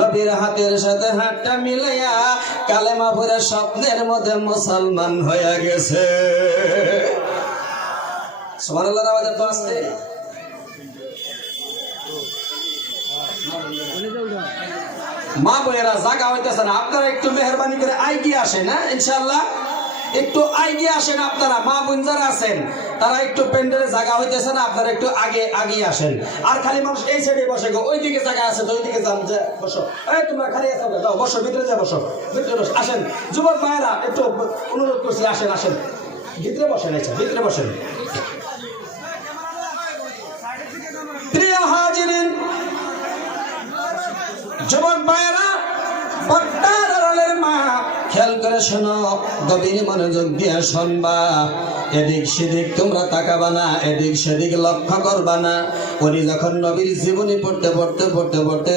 নবীর হাতের সাথে হাতটা মিলাইয়া কালেমা পড়ে স্বপ্নের মধ্যে মুসলমান হয়ে গেছে। সুবহানাল্লাহর আওয়াজ তো আসছে। মা বোনেরা জায়গা হইতেছে না, আপনারা একটু মেহরবানি করে আইগিয়ে আসেন। হ্যাঁ ইনশাআল্লাহ একটু আইগিয়ে আসেন। আপনারা মা বোন যারা আছেন তারা একটু প্যান্ডেলে জায়গা হইতেছে না, আপনারা একটু আগে আগিয়ে আসেন। আর খালি মানুষ এই সাইডে বসে গো, ওই দিকে জায়গা আছে তো ওই দিকে যান, যে বসো। এই তোমরা খালি আছো, যাও বসো, ভিতরে যা বসো, ভিতরে বসো। আসেন যুবক ভাইয়েরা, একটু অনুরোধ করছি, আসেন আসেন, ভিতরে বসেন। আচ্ছা ভিতরে বসেন। প্রিয় হাজিরিন, যুবক ভাইয়েরা, পর্দার আড়ালের মা, খেয়াল করে শোনো, গভীর মনোযোগ দিয়ে শুনবা। এদিক সেদিক তোমরা তাকাবা না, এদিক সেদিক লক্ষ্য করবা না। উনি যখন নবীর জীবনী পড়তে পড়তে পড়তে পড়তে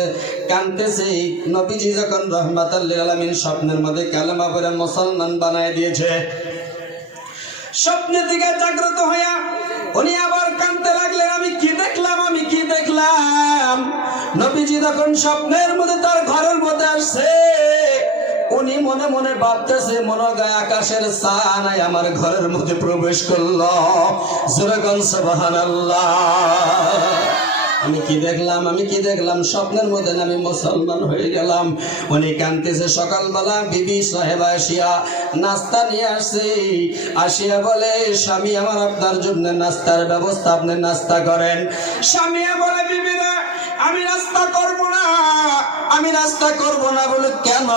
কাঁদতেছে, নবীজি যখন রহমাতুল লিল আলামিন স্বপ্নের মধ্যে কালেমা পড়ে মুসলমান বানায় দিয়েছে, স্বপ্নের দিকে জাগ্রত হইয়া উনি আবার কাঁদতে লাগলেন, আমি কি দেখলাম, আমি কি দেখলাম। নবীজি যখন স্বপ্নের মধ্যে তার ঘরের মধ্যে আসছে, উনি মনে মনে ভাবতেছে, মনে গায় আকাশের ছায়ায় আমার ঘরের মধ্যে প্রবেশ করলো। জোরে বলেন সুবহানাল্লাহ। আমি কি দেখলাম, আমি কি দেখলাম, স্বপ্নের মধ্যে আমি মুসলমান হয়ে গেলাম। উনি কাঁদতেছে। সকালবেলা বিবি সাহেবা আসিয়া নাস্তা নিয়ে আসছে, আসিয়া বলে, স্বামী আমার আপনার জন্য নাস্তার ব্যবস্থা, আপনি নাস্তা করেন। স্বামী বলে, বিবিরা আমি নাস্তা করব না, আমি নাস্তা করব না। বলে কেন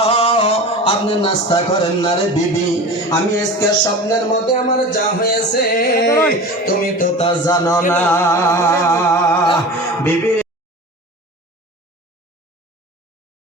আপনি নাস্তা করেন না রে বিবি? আমি আজকে স্বপ্নের মধ্যে আমার যা হয়েছে তুমি তো তা জানো না। বিবি